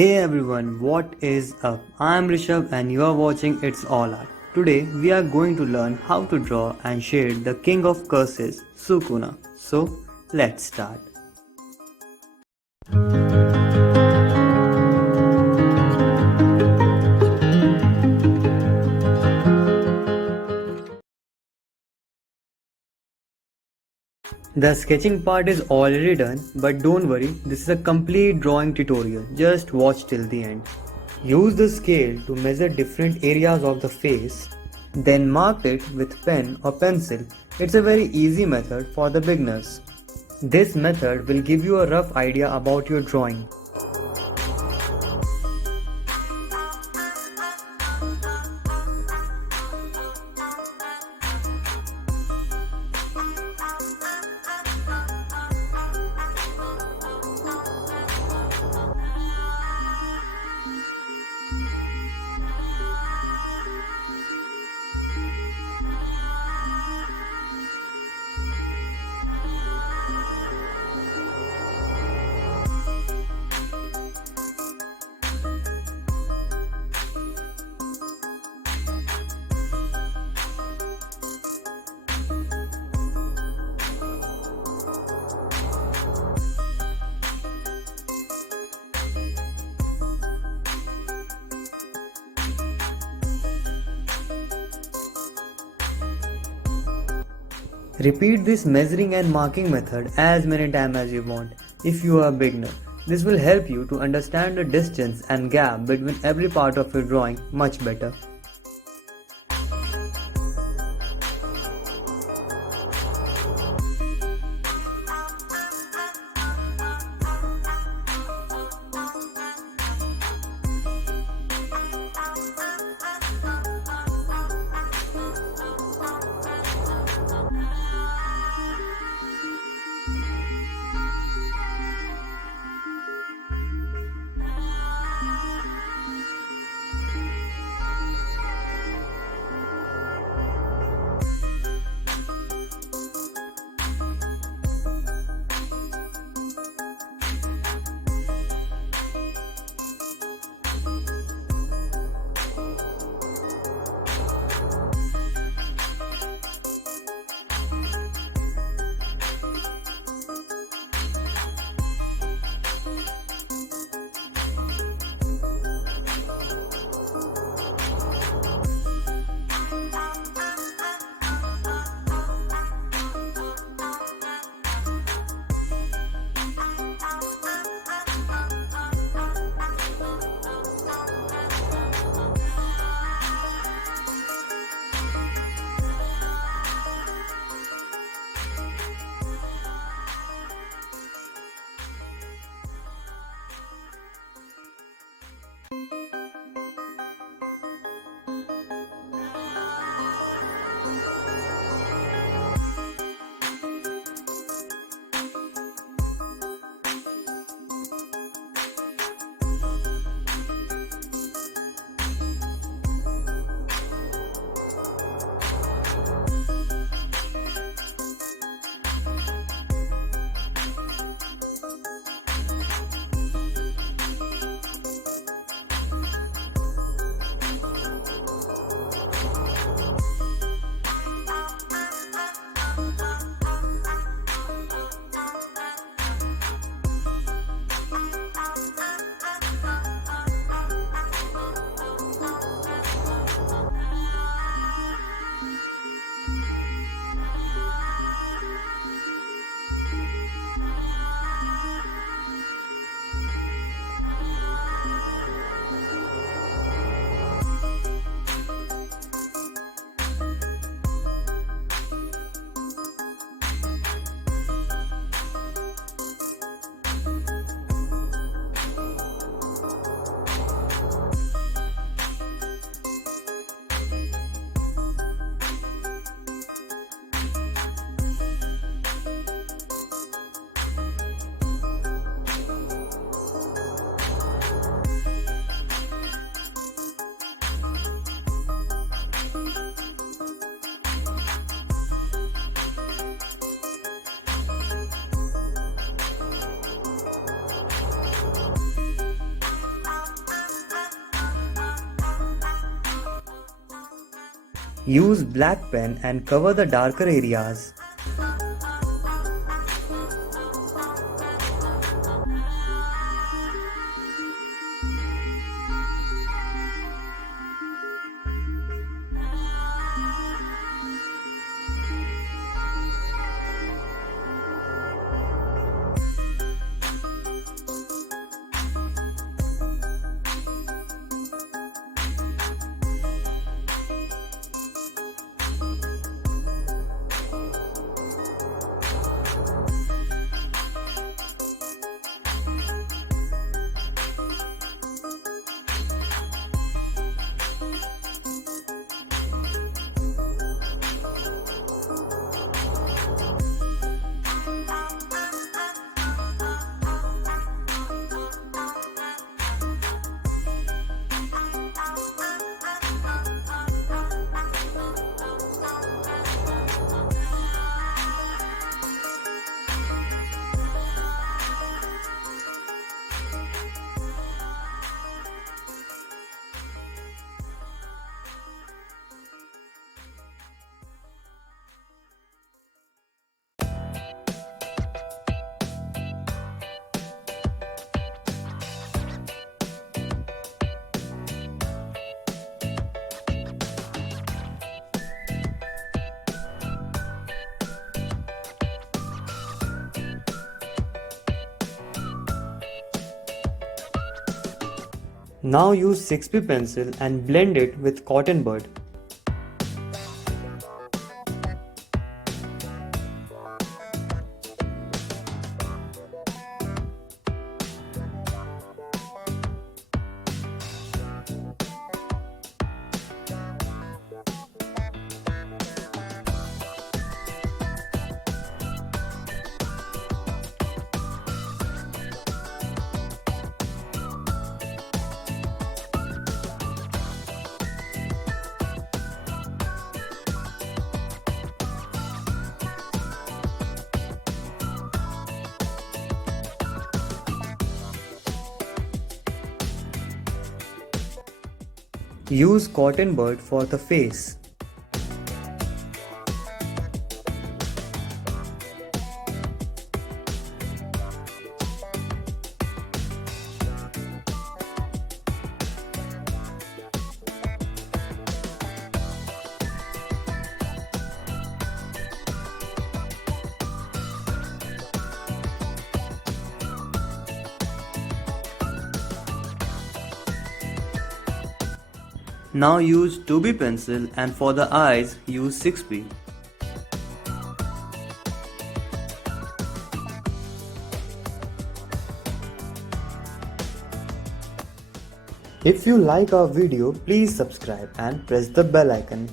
Hey everyone, what is up? I am Rishabh and you are watching It's All Art. Today we are going to learn how to draw and shade the king of curses, sukuna. So let's start. The sketching part is already done, but don't worry, this is a complete drawing tutorial. Just watch till the end. Use the scale to measure different areas of the face, then mark it with pen or pencil. It's a very easy method for the beginners. This method will give you a rough idea about your drawing. Repeat this measuring and marking method as many times as you want if you are a beginner. This will help you to understand the distance and gap between every part of your drawing much better. Use black pen and cover the darker areas. Now use 6B pencil and blend it with cotton bud. Use cotton bud for the face. Now use 2B pencil and for the eyes use 6B. If you like our video, please subscribe and press the bell icon.